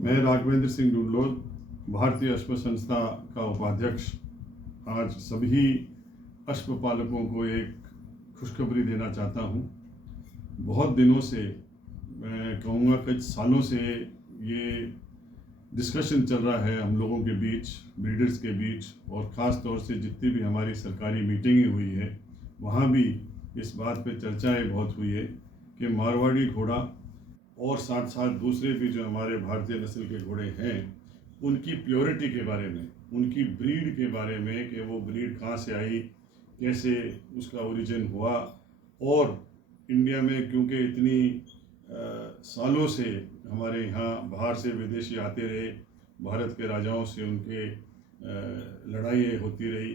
मैं राघवेंद्र सिंह डुल्लोद, भारतीय अश्व संस्था का उपाध्यक्ष, आज सभी अश्व पालकों को एक खुशखबरी देना चाहता हूँ। बहुत दिनों से, मैं कहूँगा कुछ सालों से ये डिस्कशन चल रहा है हम लोगों के बीच, ब्रीडर्स के बीच, और ख़ास तौर से जितनी भी हमारी सरकारी मीटिंगें हुई है वहाँ भी इस बात पे चर्चाएं बहुत हुई है कि मारवाड़ी घोड़ा और साथ साथ दूसरे भी जो हमारे भारतीय नस्ल के घोड़े हैं उनकी प्योरिटी के बारे में, उनकी ब्रीड के बारे में, कि वो ब्रीड कहाँ से आई, कैसे उसका ओरिजिन हुआ, और इंडिया में क्योंकि इतनी सालों से हमारे यहाँ बाहर से विदेशी आते रहे, भारत के राजाओं से उनके लड़ाई होती रही,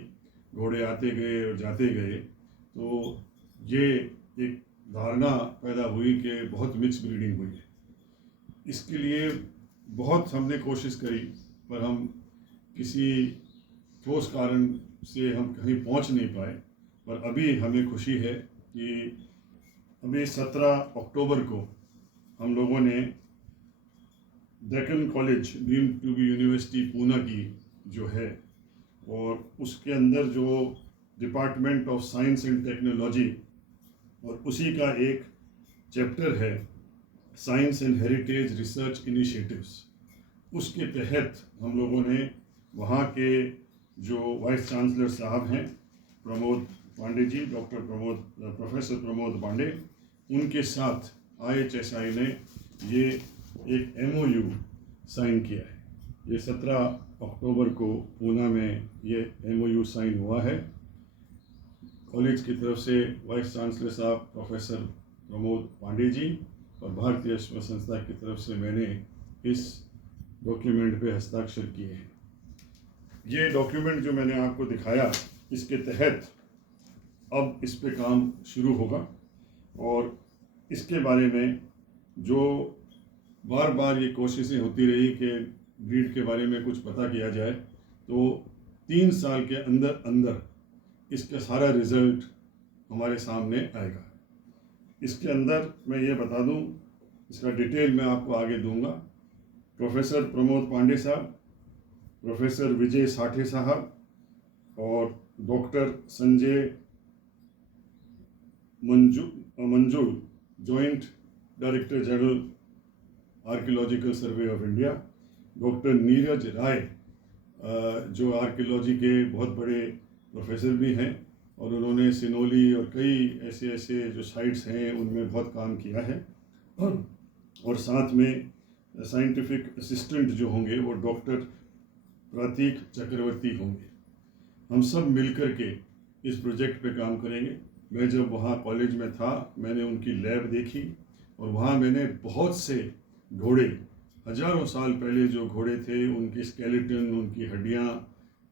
घोड़े आते गए और जाते गए, तो ये एक धारणा पैदा हुई कि बहुत मिक्स ब्रीडिंग हुई है। इसके लिए बहुत हमने कोशिश करी, पर हम किसी ठोस कारण से हम कहीं पहुंच नहीं पाए। पर अभी हमें खुशी है कि अभी 17 अक्टूबर को हम लोगों ने Deccan college deemed to be university Poona की जो है, और उसके अंदर जो department of science and technology, और उसी का एक चैप्टर है science and heritage research initiatives, उसके तहत हम लोगों ने वहाँ के जो वाइस चांसलर साहब हैं प्रमोद पांडे जी, प्रोफेसर प्रमोद पांडे, उनके साथ IHSI ने ये एक MOU साइन किया है। ये 17 अक्टूबर को पूना में ये MOU साइन हुआ है। कॉलेज की तरफ से वाइस चांसलर साहब प्रोफेसर प्रमोद पांडे जी और भारतीय अश्व संस्था की तरफ से मैंने इस डॉक्यूमेंट पे हस्ताक्षर किए हैं। ये डॉक्यूमेंट जो मैंने आपको दिखाया, इसके तहत अब इस पे काम शुरू होगा, और इसके बारे में जो बार बार ये कोशिशें होती रही कि ब्रीड के बारे में कुछ पता किया जाए, तो 3 साल के अंदर अंदर इसका सारा रिज़ल्ट हमारे सामने आएगा। इसके अंदर मैं ये बता दूं, इसका डिटेल मैं आपको आगे दूंगा। प्रोफेसर प्रमोद पांडे साहब, प्रोफेसर विजय साठे साहब और doctor Sanjay Manjul, joint director general archaeological survey of India, doctor Neeraj Rai, जो आर्कियोलॉजी के बहुत बड़े प्रोफेसर भी हैं, और उन्होंने सिनोली और कई ऐसे जो साइट्स हैं उनमें बहुत काम किया है, और साथ में साइंटिफिक असिस्टेंट जो होंगे वो डॉक्टर प्रतीक चक्रवर्ती होंगे। हम सब मिलकर के इस प्रोजेक्ट पे काम करेंगे। मैं जब वहाँ कॉलेज में था, मैंने उनकी लैब देखी, और वहाँ मैंने बहुत से घोड़े, हजारों साल पहले जो घोड़े थे, उनकी स्केलेटन, उनकी हड्डियाँ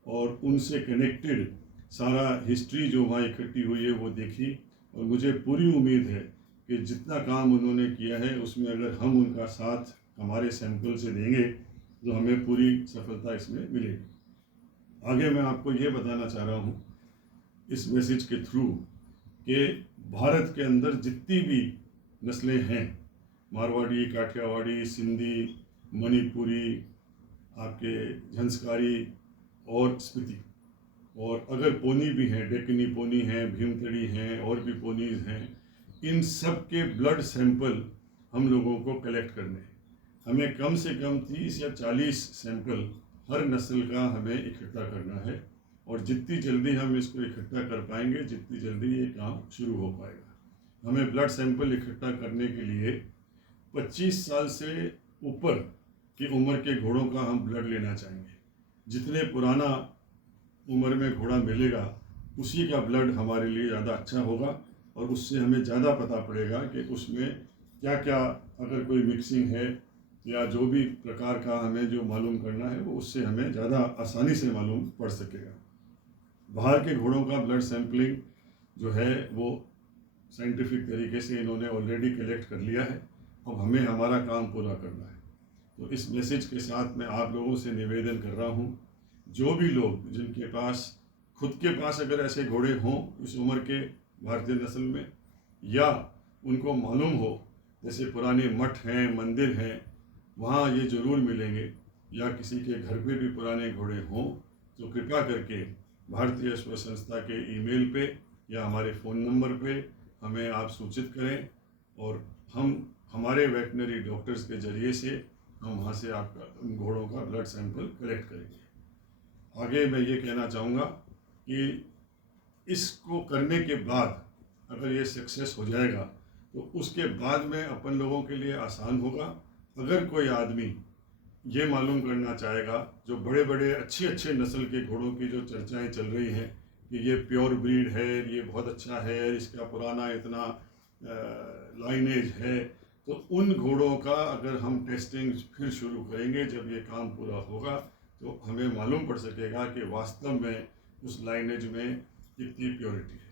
और उनसे कनेक्टेड सारा हिस्ट्री जो वहाँ इकट्ठी हुई है वो देखी, और मुझे पूरी उम्मीद है कि जितना काम उन्होंने किया है उसमें अगर हम उनका साथ हमारे सैंपल से देंगे तो हमें पूरी सफलता इसमें मिलेगी। आगे मैं आपको ये बताना चाह रहा हूँ इस मैसेज के थ्रू कि भारत के अंदर जितनी भी नस्लें हैं, मारवाड़ी, काठियावाड़ी, सिंधी, मणिपुरी, आपके झंस्कारी और स्पीति, और अगर पोनी भी हैं, डेक्कनी पोनी हैं, भीमतड़ी हैं, और भी पोनीज हैं, इन सब के ब्लड सैंपल हम लोगों को कलेक्ट करने हैं। हमें कम से कम 30 या 40 सैंपल हर नस्ल का हमें इकट्ठा करना है, और जितनी जल्दी हम इसको इकट्ठा कर पाएंगे, जितनी जल्दी ये काम शुरू हो पाएगा। हमें ब्लड सैंपल इकट्ठा करने के लिए 25 साल से ऊपर की उम्र के घोड़ों का हम ब्लड लेना चाहेंगे। जितने पुराना उम्र में घोड़ा मिलेगा उसी का ब्लड हमारे लिए ज़्यादा अच्छा होगा, और उससे हमें ज़्यादा पता पड़ेगा कि उसमें क्या क्या, अगर कोई मिक्सिंग है या जो भी प्रकार का हमें जो मालूम करना है वो उससे हमें ज़्यादा आसानी से मालूम पड़ सकेगा। बाहर के घोड़ों का ब्लड सैंपलिंग जो है वो साइंटिफिक तरीके से इन्होंने ऑलरेडी कलेक्ट कर लिया है, अब हमें हमारा काम पूरा करना है। तो इस मैसेज के साथ मैं आप लोगों से निवेदन कर रहा हूँ, जो भी लोग जिनके पास खुद के पास अगर ऐसे घोड़े हों इस उम्र के भारतीय नस्ल में, या उनको मालूम हो, जैसे पुराने मठ हैं, मंदिर हैं, वहाँ ये ज़रूर मिलेंगे, या किसी के घर पे भी पुराने घोड़े हों तो कृपया करके भारतीय अश्व संस्था के ईमेल पे या हमारे फ़ोन नंबर पे हमें आप सूचित करें, और हम हमारे वेटनरी डॉक्टर्स के ज़रिए से हम वहाँ से आपका उन घोड़ों का ब्लड सैंपल कलेक्ट करेंगे। आगे मैं ये कहना चाहूँगा कि इसको करने के बाद अगर ये सक्सेस हो जाएगा तो उसके बाद में अपन लोगों के लिए आसान होगा। अगर कोई आदमी ये मालूम करना चाहेगा, जो बड़े बड़े अच्छे अच्छे नस्ल के घोड़ों की जो चर्चाएं चल रही हैं कि ये प्योर ब्रीड है, ये बहुत अच्छा है, इसका पुराना इतना लाइनेज है, तो उन घोड़ों का अगर हम टेस्टिंग फिर शुरू करेंगे, जब ये काम पूरा होगा तो हमें मालूम पड़ सकेगा कि वास्तव में उस लाइनेज में कितनी प्योरिटी है।